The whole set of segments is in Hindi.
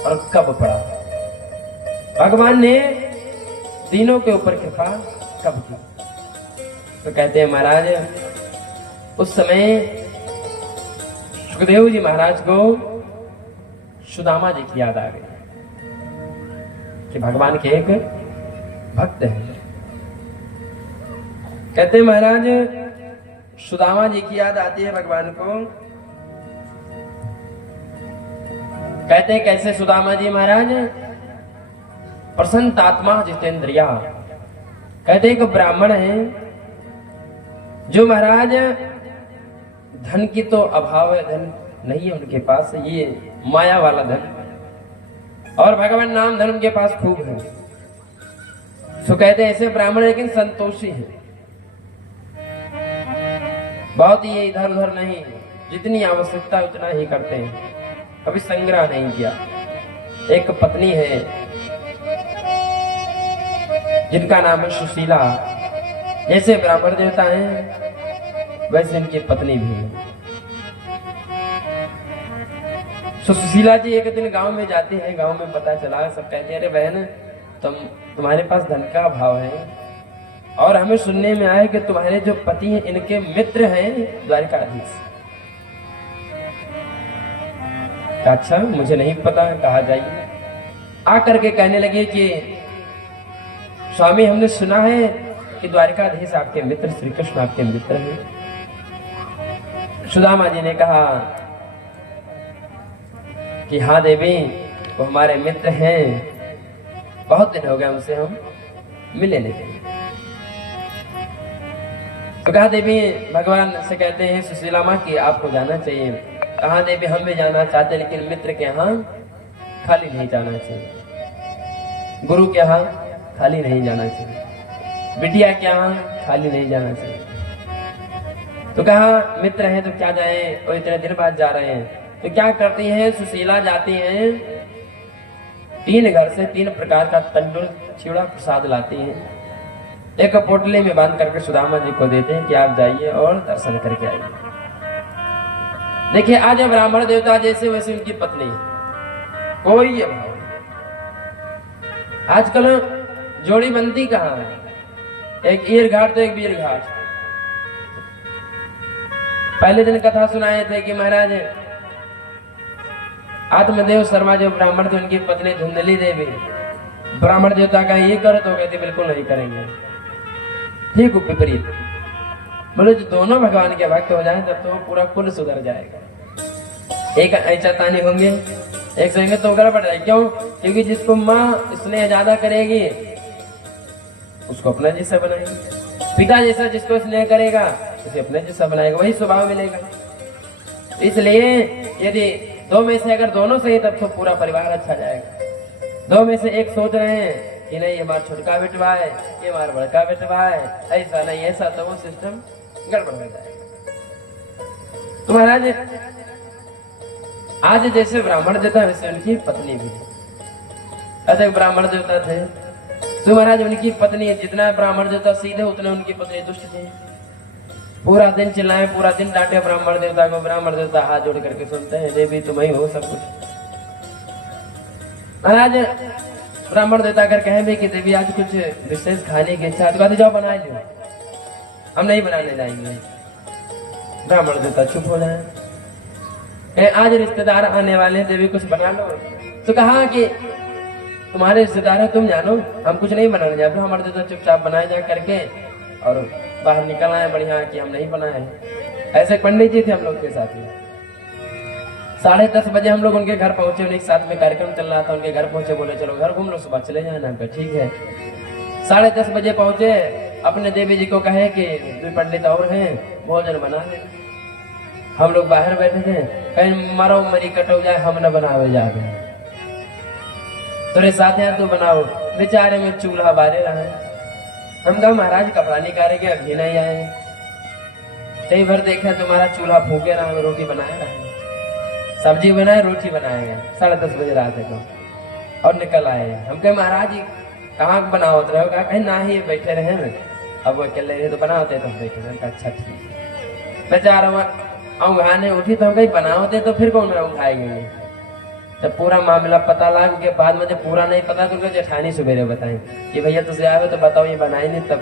और कब पड़ा। भगवान ने तीनों के ऊपर कृपा कब की। तो कहते हैं महाराज उस समय सुखदेव जी महाराज को सुदामा जी की याद आ गई कि भगवान के एक भक्त हैं। कहते हैं महाराज सुदामा जी की याद आती है भगवान को। कहते हैं कैसे सुदामा जी महाराज प्रसन्न आत्मा जितेंद्रिया। कहते एक ब्राह्मण है जो महाराज धन की तो अभाव है, धन नहीं है उनके पास, ये माया वाला धन, और भगवान नाम धन उनके पास खूब है। तो कहते हैं ऐसे ब्राह्मण लेकिन संतोषी है, बहुत ही इधर उधर नहीं, जितनी आवश्यकता उतना ही करते हैं, कभी संग्रह नहीं किया। एक पत्नी है जिनका नाम है सुशीला। जैसे ब्राह्मण देवता हैं वैसे इनकी पत्नी भी है। सुशीला जी एक दिन गांव में जाते हैं, गांव में पता चला, सब कहते हैं अरे बहन तुम्हारे पास धन का अभाव है और हमें सुनने में आया कि तुम्हारे जो पति हैं इनके मित्र हैं द्वारिकाधीश। अच्छा मुझे नहीं पता, कहा जाइए। आकर के कहने लगे कि स्वामी हमने सुना है कि द्वारिकाधीश आपके मित्र, श्री कृष्ण आपके मित्र हैं। सुदामा जी ने कहा कि हाँ देवी वो हमारे मित्र हैं, बहुत दिन हो गए उनसे हम मिले नहीं। तो कहा देवी भगवान से कहते हैं सुशीला माँ कि आपको जाना चाहिए। कहा देवी हम भी जाना चाहते लेकिन मित्र के यहाँ खाली नहीं जाना चाहिए, गुरु के यहाँ खाली नहीं जाना चाहिए, बिटिया के यहाँ खाली नहीं जाना चाहिए। तो कहा मित्र हैं तो क्या जाए, और इतने दिन बाद जा रहे हैं। तो क्या करती हैं सुशीला, जाती हैं 3 घर से 3 प्रकार का तंडुल चिवड़ा प्रसाद लाती हैं, एक पोटले में बांध करके सुदामा जी को देते हैं कि आप जाइए और दर्शन करके आइए। देखिए आज ब्राह्मण देवता जैसे वैसे उनकी पत्नी, कोई अभाव। आजकल जोड़ी बनती कहाँ है, एक ईर घाट तो एक वीर घाट। पहले दिन कथा सुनाए थे कि महाराज आत्मदेव शर्मा जो ब्राह्मण थे उनकी पत्नी धुंधली देवी ब्राह्मण देवता का ये करो तो कहते बिल्कुल नहीं करेंगे। ठीक विपरीत, बोले जो दोनों भगवान के भक्त हो जाए तब तो पूरा कुल सुधर जाएगा। एक ऐसा तानी होंगे, एक संगे तो गड़बड़ है। क्यों? क्योंकि जिसको माँ स्नेह ज्यादा करेगी उसको अपना जैसा बनाएगी, पिता जैसा जिसको स्नेह करेगा उसे अपने जैसा बनाएगा, वही स्वभाव मिलेगा। इसलिए यदि 2 में से अगर दोनों सही तब तो पूरा परिवार अच्छा जाएगा। 2 में से एक सोच रहे हैं कि नहीं हमारा छोटका बेटवा है, ये हमारा बड़का बेटवा है, ऐसा नहीं ऐसा, तो वो सिस्टम गड़बड़ हो जाएगा। तो महाराज आज जैसे ब्राह्मण देवता वैसे उनकी पत्नी भी अधिक ब्राह्मण देवता थे। तो महाराज उनकी पत्नी, जितना ब्राह्मण देवता सीधे उतने उनकी पत्नी दुष्ट थी। पूरा दिन चिल्लाए, पूरा दिन डांटे ब्राह्मण देवता को। ब्राह्मण देवता हाथ जोड़ करके सुनते हैं देवी तुम ही हो सब कुछ। महाराज ब्राह्मण देवता अगर कहें कि देवी आज कुछ विशेष खाने की इच्छा, तो कहते जाओ बना लो, हम नहीं बनाने जाएंगे। ब्राह्मण देवता चुप हो जाए। आज रिश्तेदार आने वाले देवी कुछ बना लो। तो कहा कि तुम्हारे रिश्तेदार है तुम जानो, हम कुछ नहीं बनाने जाए। ब्राह्मण देवता चुपचाप बनाए जा करके और बाहर निकल आए बढ़िया कि हम नहीं बनाए। ऐसे पंडित जी थे हम लोग के साथ में। 10:30 बजे हम लोग उनके घर पहुंचे, उनके साथ में कार्यक्रम चल रहा था। उनके घर पहुंचे, बोले चलो घर घूम लो, सुबह चले जाना। ठीक है। 10:30 बजे पहुंचे, अपने देवी जी को कहे कि 2 पंडित और हैं, भोजन बना ले। हम लोग बाहर बैठे थे, कहीं मरो मरी कटो जाए हम न बनावे जाके, तेरे साथ यार तू बनाओ। बेचारे में चूल्हा बारे रहा है। हम कहा महाराज कपड़ा निकालेंगे, अभी नहीं आए। कई बार देखा तुम्हारा चूल्हा फूके रहा, हम रोटी बनाए रहा, सब्जी बनाए रोटी बनाए। 10:30 बजे रात को और निकल आए। हम कहे महाराज कहाँ बनाओ रहे हो? कहा ना ही बैठे रहे हैं, अब वो अकेले रहे तो बनाते तो बैठे रहे। अच्छा ठीक। बेचारा औंघाने उठी तो हम कहीं बनाओते तो फिर कौन औंघाएंगे। जब पूरा मामला पता लग के बाद में जब पूरा नहीं पता तो उनको जेठानी सवेरे बताएं कि भैया तुझे आए हो तो बताओ, ये बनाई नहीं, तब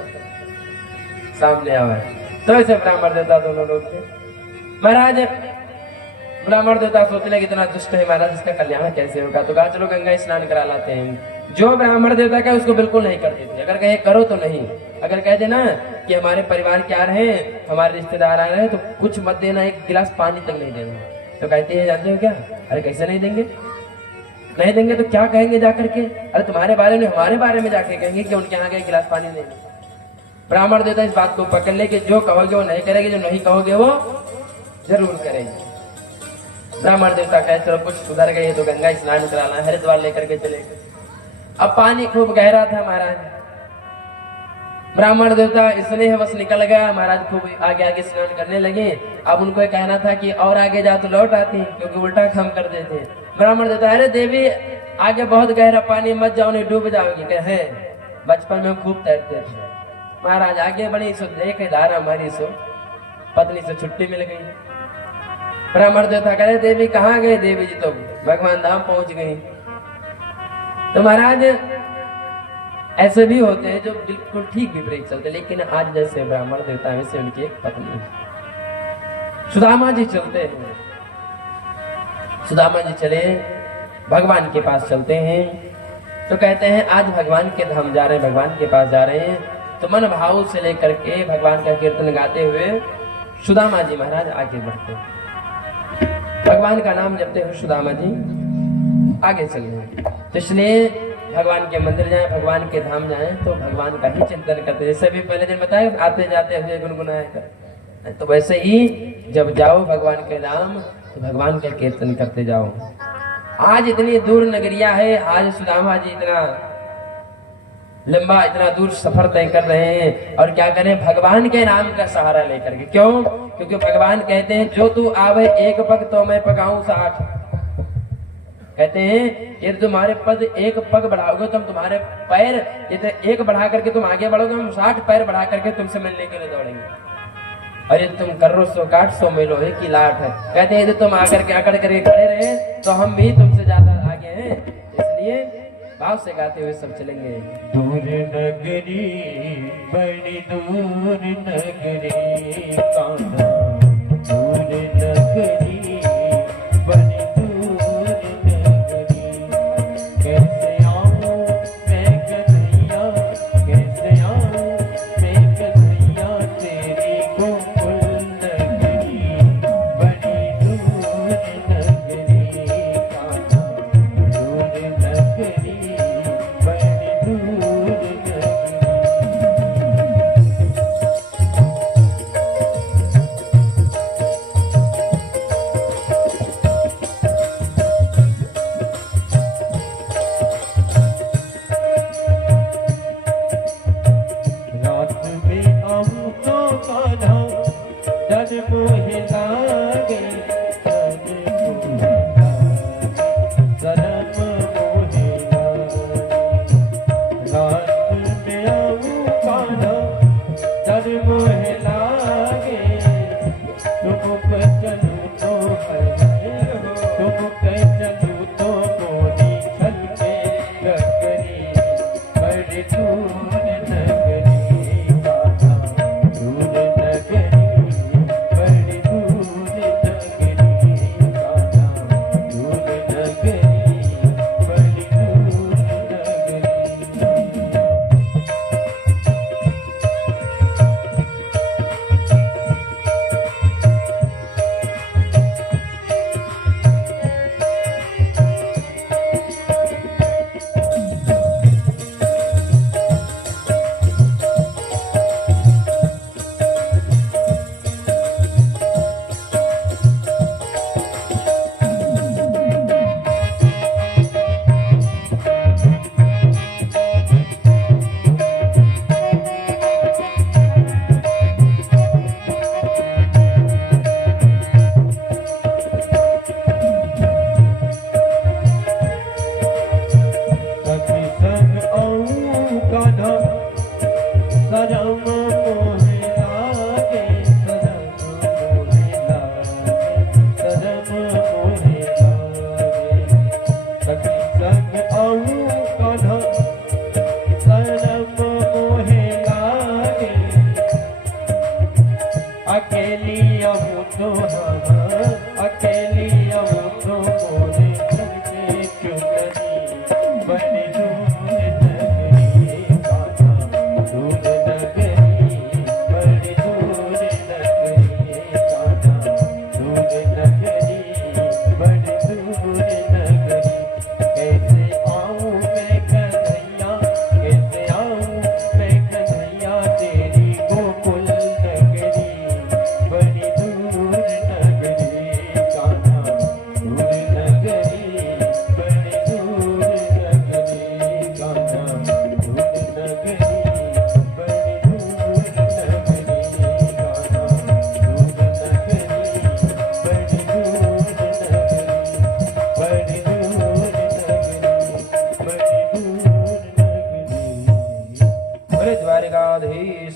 सामने आवा। तो ऐसे ब्राह्मण देवता दोनों लोग थे। महाराज ब्राह्मण देवता सोचने लगे इतना दुष्ट है महाराज, इसका कल्याण कैसे होगा, तो कहा चलो गंगा स्नान करा लाते हैं। जो ब्राह्मण देवता का उसको बिल्कुल नहीं करते थे। अगर कहे करो तो नहीं, अगर कह देना कि हमारे परिवार के आ रहे हैं, हमारे रिश्तेदार आ रहे हैं, तो कुछ मत देना, एक गिलास पानी तक नहीं देना। तो कहते हैं जानते हो क्या, अरे कैसे नहीं देंगे, नहीं देंगे तो क्या कहेंगे जाकर के, अरे तुम्हारे बारे में हमारे बारे में जाके कहेंगे कि उनके यहाँ गए गिलास पानी देंगे। ब्राह्मण देवता इस बात को पकड़ ले कि जो कहोगे वो नहीं करेंगे, जो नहीं कहोगे वो जरूर करेंगे। ब्राह्मण देवता कहे चलो कुछ सुधर गए तो गंगा स्नान कराना, हरिद्वार लेकर के चले गए। अब पानी खूब गहरा था महाराज, ब्राह्मण देवता स्नेह बस निकल गया, महाराज खूब आगे आगे स्नान करने लगे। अब उनको ये कहना था कि और आगे जा तो लौट आती, क्योंकि उल्टा काम कर देते। ब्राह्मण देवता अरे देवी आगे बहुत गहरा पानी, मत जाओ नहीं डूब जाओगी। कहे बचपन में खूब तैरते थे। महाराज आगे बढ़ी सो देखे धारा मारी सो पत्नी से छुट्टी मिल गई। ब्राह्मण देवता कहे देवी कहाँ गए, देवी जी तो भगवान धाम पहुंच गई। तो महाराज ऐसे भी होते हैं जो बिल्कुल ठीक विपरीत चलते, लेकिन आज जैसे ब्राह्मण देवता है वैसे उनकी एक पत्नी सुदामा जी चलते हैं। सुदामा जी चले भगवान के पास चलते हैं, तो कहते हैं आज भगवान के धाम जा रहे हैं, भगवान के पास जा रहे हैं। तो मन भाव से लेकर के भगवान का कीर्तन गाते हुए सुदामा जी महाराज आगे बढ़ते हैं, भगवान का नाम जपते हुए सुदामा जी आगे चल रहे। तो इसलिए भगवान के मंदिर जाएं, भगवान के धाम जाएं तो भगवान का ही चिंतन करते, जैसे भी पहले दिन बताए आते जाते हुए गुनगुनाया कर। तो वैसे ही जब जाओ भगवान के धाम तो भगवान का कीर्तन करते जाओ। आज इतनी दूर नगरिया है, आज सुदामा जी इतना लंबा इतना दूर सफर तय कर रहे हैं, और क्या करें भगवान के नाम का सहारा लेकर के। क्यों? क्योंकि भगवान कहते हैं जो तू आवे एक पग तो मैं पगाऊं 60। कहते हैं ये तुम्हारे पद एक पग बढ़ाओगे तो हम तुम्हारे पैर ये एक बढ़ा करके तुम आगे बढ़ोगे, हम 60 पैर बढ़ा करके तुमसे मिलने के लिए दौड़ेंगे। और यदि तुम करो 100 मीलो है कि लाट है, कहते हैं यदि तुम आकर के अकड़ करके खड़े रहे तो हम भी तुमसे ज्यादा आगे हैं। इसलिए भाव से गाते हुए सब चलेंगे। दूर नगरी बड़ी दूर नगरी कान्हा, दूर नगरी बड़ी दूर नगरी, कैसे आऊं मैं कन्हैया, कैसे आऊं मैं कन्हैया तेरी गोकुल नगरी बड़ी दूर नगरी कान्हा, दूर नगरी बड़ी दूर नगरी।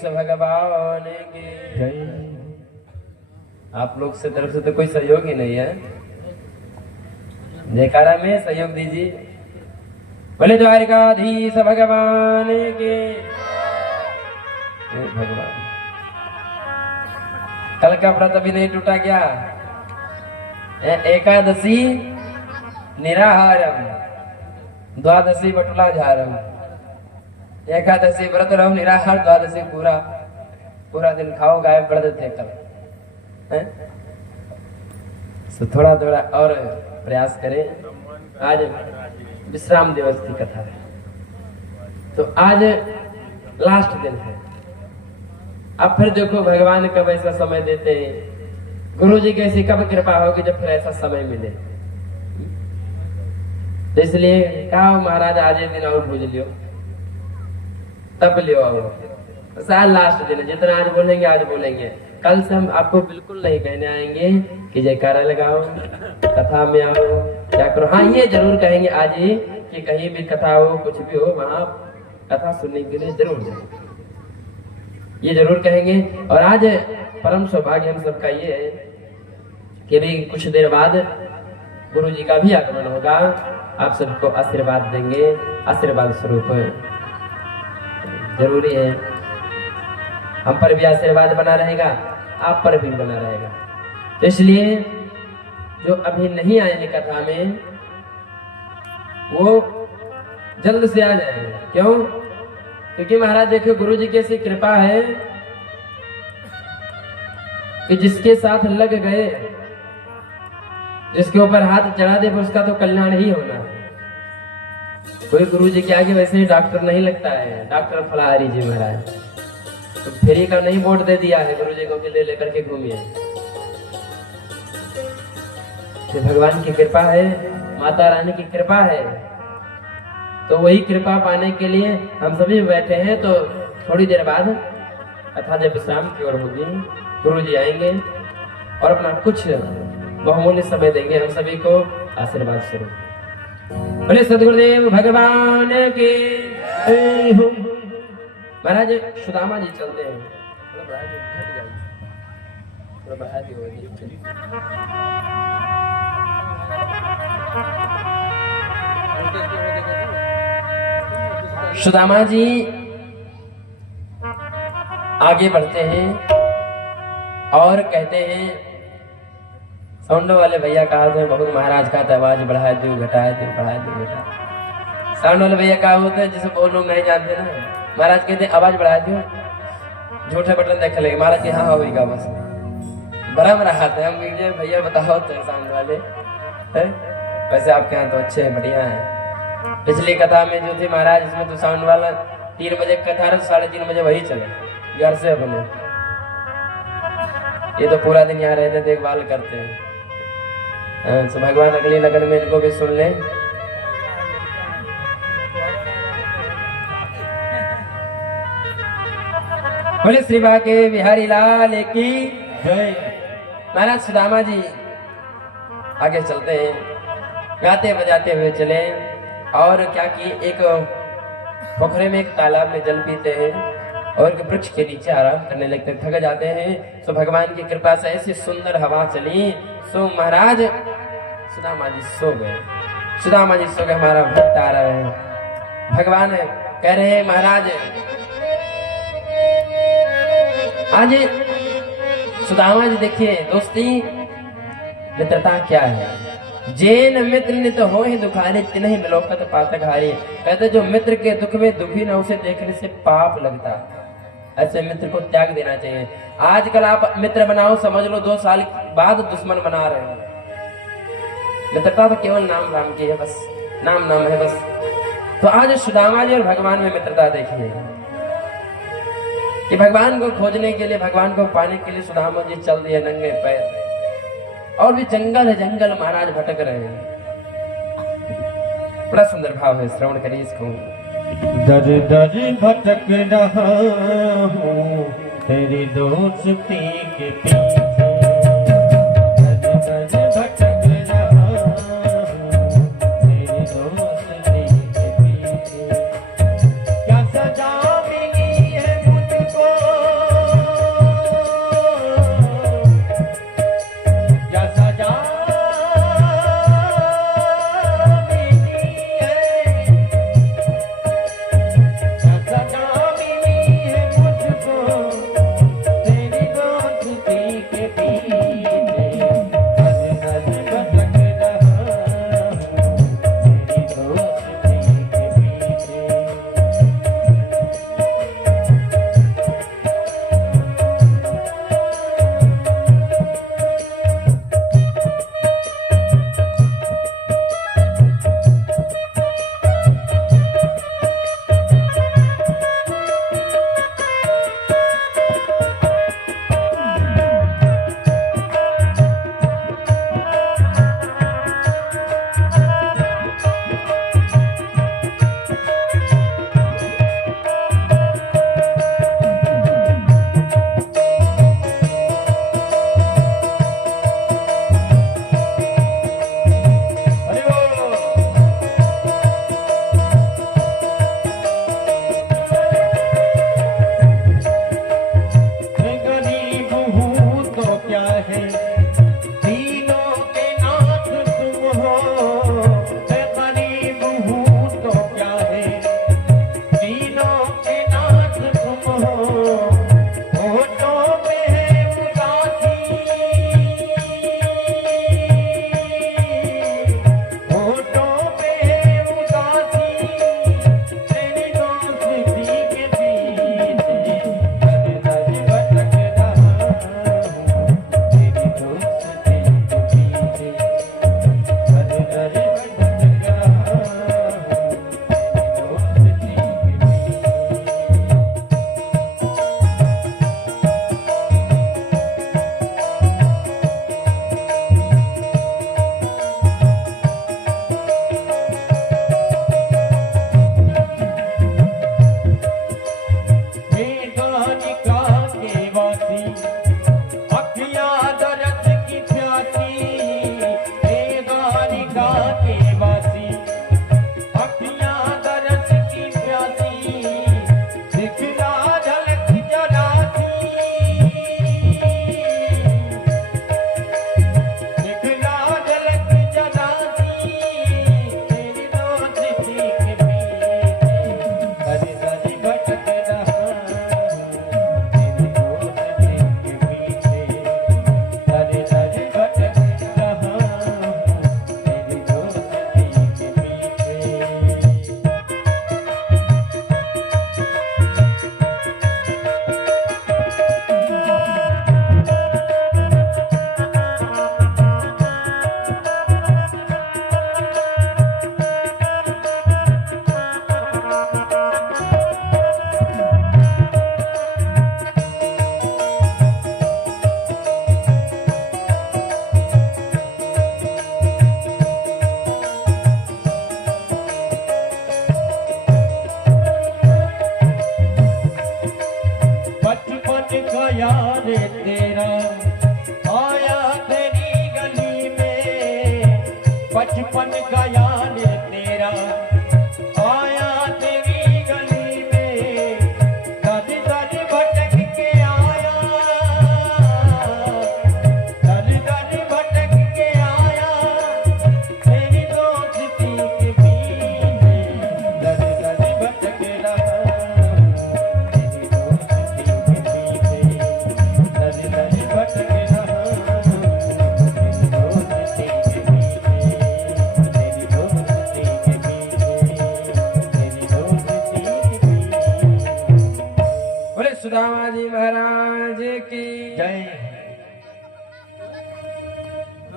गणेश भगवान की जय। आप लोग से तरफ से तो कोई सहयोग ही नहीं है, जयकारा में सहयोग दीजिए। बोले द्वारिकाधीश भगवान के। हे भगवान, कल का व्रत अभी नहीं टूटा क्या? एकादशी निराहारम, द्वादशी बटुला झारम। एकादशी व्रत रहो निराहार, द्वादशी पूरा पूरा दिन खाओ, गायब कर देते कल हैं? तो थोड़ा थोड़ा और प्रयास करें। आज विश्राम दिवस की कथा है, तो आज लास्ट दिन है। अब फिर देखो भगवान कब ऐसा समय देते हैं, गुरु जी की ऐसी कब कृपा होगी जब फिर ऐसा समय मिले। तो इसलिए कहा महाराज आज एक दिन और पूज लियो, तब लियो और साल लास्ट दिन है। जितना आज बोलेंगे आज बोलेंगे, कल से हम आपको बिल्कुल नहीं कहने आएंगे कि जयकारा लगाओ, कथा में आओ, क्या करो। हाँ ये जरूर कहेंगे आज ही कि कहीं भी कथा हो, कुछ भी हो, वहां कथा सुनने के लिए जरूर जाए, ये जरूर कहेंगे। और आज परम सौभाग्य हम सबका ये है कि अभी कुछ देर बाद गुरु जी का भी आगमन होगा, आप सबको आशीर्वाद देंगे, आशीर्वाद स्वरूप जरूरी है। हम पर भी आशीर्वाद बना रहेगा, आप पर भी बना रहेगा। तो इसलिए जो अभी नहीं आएंगे कथा में वो जल्द से आ जाएंगे। क्यों? क्योंकि महाराज देखो गुरु जी की ऐसी कृपा है कि जिसके साथ लग गए, जिसके ऊपर हाथ चढ़ा दे, उसका तो कल्याण ही होना है। कोई गुरु जी के आगे वैसे ही डॉक्टर नहीं लगता है, डॉक्टर फलाहारी जी महाराज तो फ्री का नहीं बोर्ड दे दिया है गुरु जी को कि ले लेकर के घूमिए। तो भगवान की कृपा है, माता रानी की कृपा है, तो वही कृपा पाने के लिए हम सभी बैठे हैं। तो थोड़ी देर बाद कथा जब विश्राम की ओर होगी, गुरु जी आएंगे और अपना कुछ बहुमूल्य समय देंगे हम सभी को आशीर्वाद स्वरूप। बोले सदगुरुदेव भगवान की। महाराज सुदामा जी चलते हैं, सुदामा जी आगे बढ़ते हैं और कहते हैं, साउंड वाले भैया कहा थे बहुत महाराज का आवाज बढ़ाए दो, घटाए दो, बढ़ाए दो, घटाए। साउंड वाले भैया कहा होते हैं जिसे बहुत लोग नहीं जानते ना, महाराज कहते हैं आवाज बढ़ा दो, झूठे बटन देख लेंगे। महाराज की हाँ होगा बस भरम रहा था। हम भैया बताओ तो साउंड वाले है? वैसे आपके यहाँ तो अच्छे हैं, बढ़िया है। पिछली कथा में जो थी महाराज, इसमें तो साउंड वाला 3 बजे कथा रहा, 3:30 बजे वही चले घर से अपने। ये तो पूरा दिन यहाँ रहते देखभाल करते हैं। तो भगवान अगली लगन में इनको भी सुन ले। बोले श्री बाके बिहारी लाल की जय। महाराज सुदामा जी आगे चलते हैं, गाते बजाते हुए चले और क्या कि एक पोखरे में एक तालाब में जल पीते हैं और एक वृक्ष के नीचे आराम करने लगते, थक जाते हैं। तो भगवान की कृपा से ऐसी सुंदर हवा चली, सो महाराज सुदामा जी सो गए। सुदामा जी सो गए, हमारा भक्त आ रहा है। भगवान कह रहे हैं महाराज आज सुदामा जी देखिए दोस्ती मित्रता क्या है। जैन मित्र ने तो हो ही दुखारी, तिन्हीं बिलोकत पातक हारी। कहते जो मित्र के दुख में दुखी ना, उसे देखने से पाप लगता। ऐसे मित्र को त्याग देना चाहिए। आजकल आप मित्र बनाओ, समझ लो 2 साल बाद दुश्मन बना रहे हो। मित्रता तो केवल नाम राम की है, बस नाम नाम है बस। तो आज सुदामा जी और भगवान में मित्रता देखिए कि भगवान को खोजने के लिए, भगवान को पाने के लिए सुदामा जी चल दिए नंगे पैर, और भी जंगल है, जंगल महाराज भटक रहे हैं। बड़ा सुंदर भाव है, श्रवण करिए इसको। दर दर भटक रहा हूँ तेरी दोस्ती के पीछे, दर दर भटक रहा हूँ तेरी दोस्ती के पीछे। क्या सजा मिली है मुझको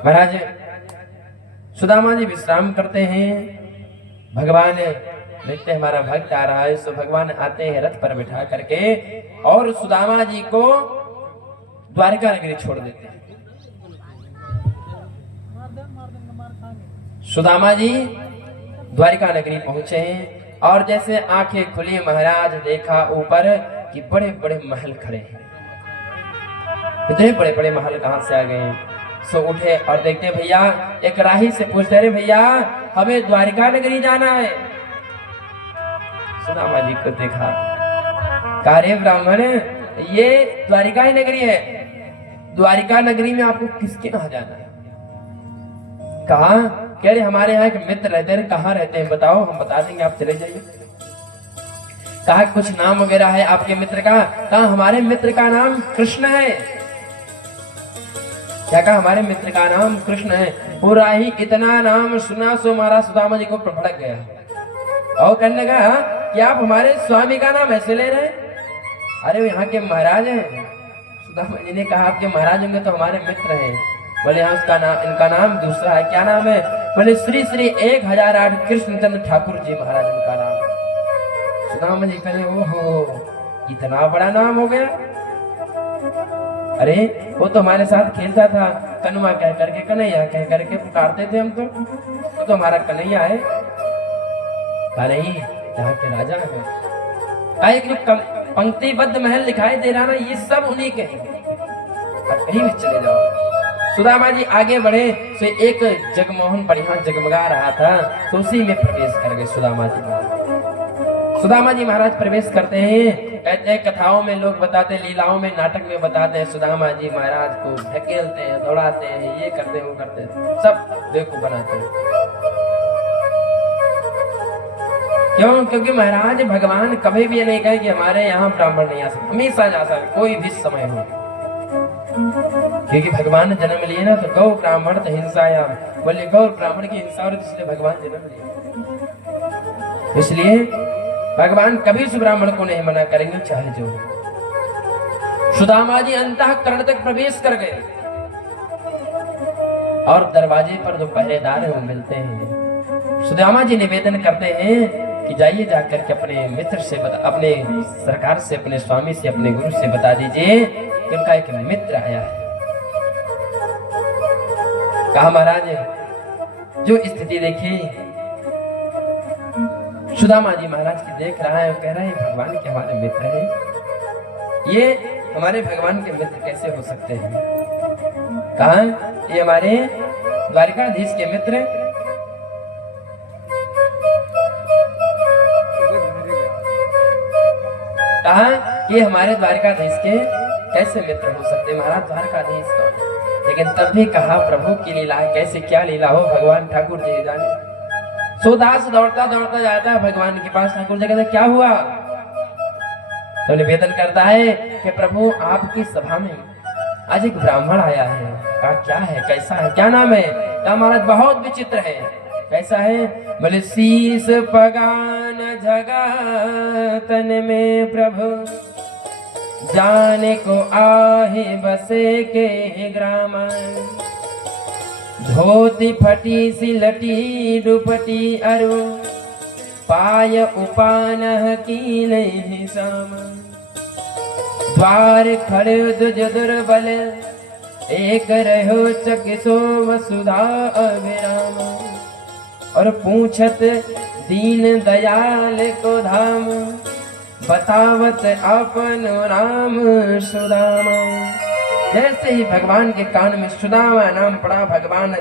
महाराज सुदामा जी विश्राम करते हैं। भगवान देखते हमारा भक्त आ रहा है, तो भगवान आते हैं रथ पर बिठा करके और सुदामा जी को द्वारका नगरी छोड़ देते हैं। सुदामा जी द्वारका नगरी पहुंचे हैं और जैसे आंखें खुली महाराज देखा ऊपर कि बड़े बड़े महल खड़े हैं। इतने बड़े बड़े महल कहां से आ गए हैं? सो उठे और देखते भैया, एक राही से पूछते रहे भैया हमें द्वारका नगरी जाना है। सुदामा जी को देखा, कहा रे ब्राह्मण ये द्वारिका ही नगरी है, द्वारिका नगरी में आपको किसके यहाँ जाना है? कहा कह रहे हमारे यहाँ एक मित्र रहते हैं। कहाँ रहते हैं बताओ, हम बता देंगे, आप चले जाइए। कहा कुछ नाम वगैरह है आपके मित्र का? कहा हमारे मित्र का नाम कृष्ण है। क्या कहा? हमारे मित्र का नाम कृष्ण है। पूरा ही इतना नाम सुना सो महाराज सुदामा जी को भड़क गया और कहने लगा कि आप हमारे स्वामी का नाम ऐसे ले रहे हैं? अरे यहाँ के महाराज हैं। सुदामा जी ने कहा आपके महाराज होंगे तो हमारे मित्र हैं। बोले हाँ उसका नाम, इनका नाम दूसरा है। क्या नाम है? बोले श्री श्री 1008 कृष्णचंद्र ठाकुर जी महाराज उनका नाम। सुदामा जी कहे ओहो इतना बड़ा नाम हो गया। अरे वो तो हमारे साथ खेलता था, कनुआ कह करके कन्हैया कह करके पुकारते थे हम तो, वो तो हमारा कन्हैया है। अरे यहाँ के राजा है। एक जो पंक्तिबद्ध महल दिखाई दे रहा ना ये सब उन्हीं के हैं। कहीं भी चले जाओ। सुदामा जी आगे बढ़े तो एक जगमोहन बढ़िया जगमगा रहा था तो उसी में प्रवेश कर गए सुदामा जी महाराज। सुदामा जी महाराज प्रवेश करते हैं। कहते हैं कथाओं में लोग बताते, लीलाओं में, नाटक में बताते हैं सुदामा जी महाराज को ढकेलते हैं, दौड़ाते हैं, ये करते हैं वो करते हैं, सब बेवकूफ बनाते हैं। क्यों? क्योंकि महाराज भगवान कभी भी नहीं कहे कि हमारे यहाँ ब्राह्मण नहीं आ सकते, हमेशा जा सकते कोई भी समय हो। क्योंकि भगवान ने जन्म लिए ना तो गौ ब्राह्मण तो हिंसायाम, बोले गौ ब्राह्मण की हिंसा और इसलिए भगवान जन्म लिए। इसलिए भगवान कभी उस ब्राह्मण को नहीं मना करेंगे चाहे जो। सुदामा जी अंतःकरण तक प्रवेश कर गए और दरवाजे पर जो पहरेदार है वो मिलते हैं। सुदामा जी निवेदन करते हैं कि जाइए जाकर के अपने मित्र से अपने सरकार से, अपने स्वामी से, अपने गुरु से बता दीजिए कि उनका एक मित्र आया है। कहा महाराज जो स्थिति देखी सुदामा जी महाराज की देख रहा है, कह रहा है भगवान के हमारे मित्र हैं, ये हमारे भगवान के मित्र कैसे हो सकते हैं? कहा ये हमारे द्वारिकाधीश के मित्र। कहा ये हमारे द्वारिकाधीश के कैसे मित्र हो सकते? महाराज द्वारकाधीश कौन? लेकिन तब भी कहा प्रभु की लीला है, कैसे क्या लीला हो भगवान ठाकुर जी जाने। सुदास दौड़ता दौड़ता जाता है भगवान के पास। ठाकुर जी कहते क्या हुआ? तो निवेदन करता है कि प्रभु आपकी सभा में आज एक ब्राह्मण आया है। कहा क्या है, कैसा है, क्या नाम है? कहा महाराज बहुत विचित्र है। कैसा है? बोले शीस पगान जगतन में प्रभु जाने को आहे बसे के ग्राम। धोती फटी सी लटी दुपटी अरु पाय उपान कीले साम। द्वार खड़े दुज दुर्बल एक रहो चकिसो वसुधा अभिराम। और पूछत दीन दयाल को धाम बतावत अपन राम सुदामा। जैसे ही भगवान के कान में सुदामा नाम पड़ा भगवान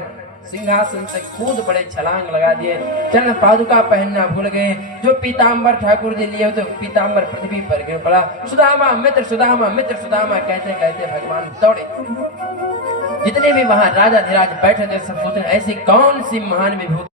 सिंहासन से कूद पड़े, छलांग लगा दिए, चरण पादुका पहनना भूल गए। जो पीताम्बर ठाकुर जी लिए तो पीताम्बर पृथ्वी पर गिर पड़ा। सुदामा मित्र सुदामा मित्र सुदामा कहते कहते भगवान दौड़े। जितने भी वहां राजा धीराज बैठे थे सब सोचे ऐसी कौन सी महान विभूति